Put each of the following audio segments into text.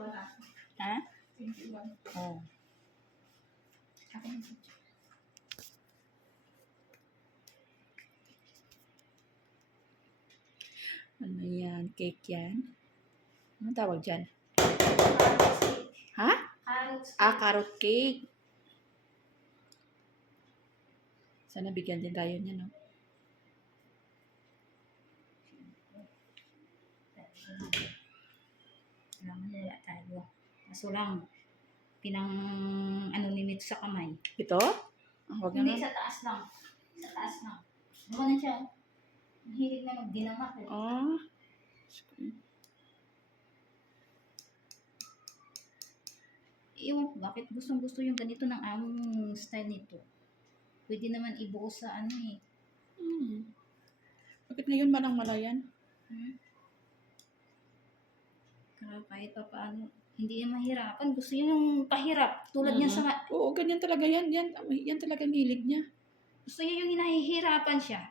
Ha? Oh. Ano yan? Cake yan? Anong tawag dyan? Ha? Carrot cake. Sana bigyan din tayo niya, no? Wala tayo. Kaso lang, pinang-anonymous sa kamay. Ito? Huwag Hindi, na. sa taas lang. Sa taas lang. Ano na siya? Hilig na magdinamak. Oh. Yung, bakit gustong-gusto yung ganito ng among style nito? Pwede naman ibuo sa ano eh. Bakit ngayon malang-mala yan? Kahit pa paano, hindi yan mahirapan. Gusto niya yung pahirap. Tulad niya sa... Oo, ganyan talaga yan. Yan talaga ang hilig niya. Gusto niya yung hinahihirapan siya.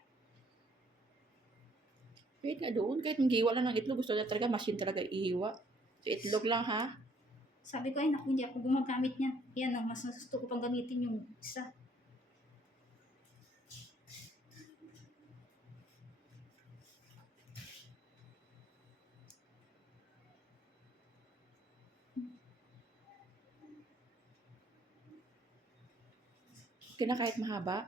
Kahit nga doon, kahit maghiwa lang ng itlog, gusto niya talaga, machine talaga ihiwa. So, itlog lang, ha? Sabi ko, ay naku, hindi ako gumagamit niyan. Yan, ang mas gusto ko pang gamitin yung isa. Okay na kahit mahaba?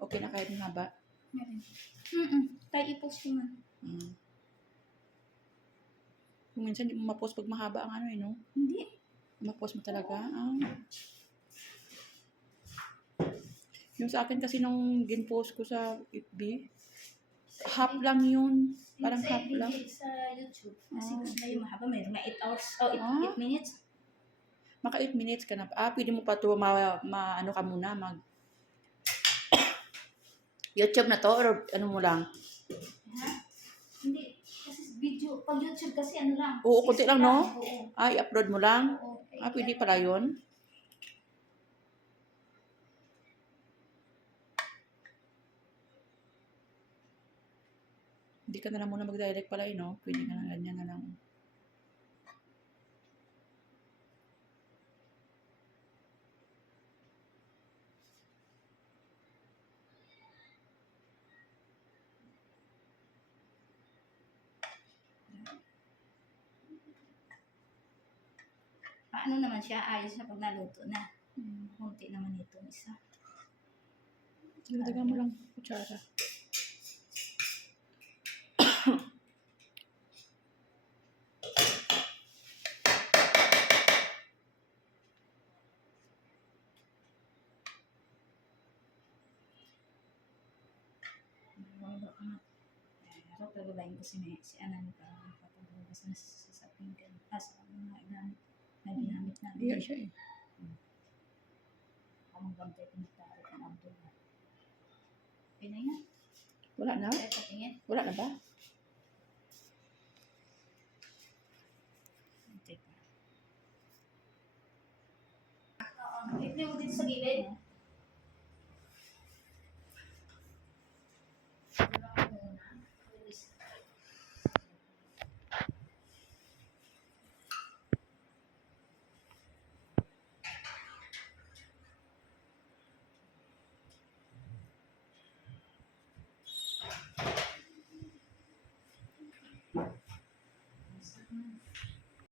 Okay na kahit mahaba? Tayo i-post ko man. Kung minsan, hindi mo ma-post pag mahaba ang ano eh, no? Hindi. Ma-post mo talaga? Yung sa akin kasi nung gin-post ko sa FB, half lang yun. Parang half lang. Sa YouTube. Kasi gusto na yung mahaba. Mayroon na 8 hours. 8 minutes. Maka 8 minutes ka na. Pwede mo pa ito ano ka muna, YouTube na to or ano mo lang? Ha? Hindi. Kasi video, pag YouTube kasi ano lang. Oo, kunti lang, no? Oo. I-upload mo lang? Oo. Pwede pala yun? Hindi ka na lang muna mag-direct pala, no? Pwede ka na ganyan na lang. Paano naman siya? Ayos na pag naluto na. Kunti naman ito. Isa. Dagdagan mo lang kutsara. Pero babayin ko si Anan para makapagbukas na sa pinggan. Sa mga ginamit namin. Iya siya eh. Kamang bantay ko na taro ng abdo na. Okay na yan? Wala na? Patingin. Wala na ba? Okay pa. I-play mo dito sa gilid.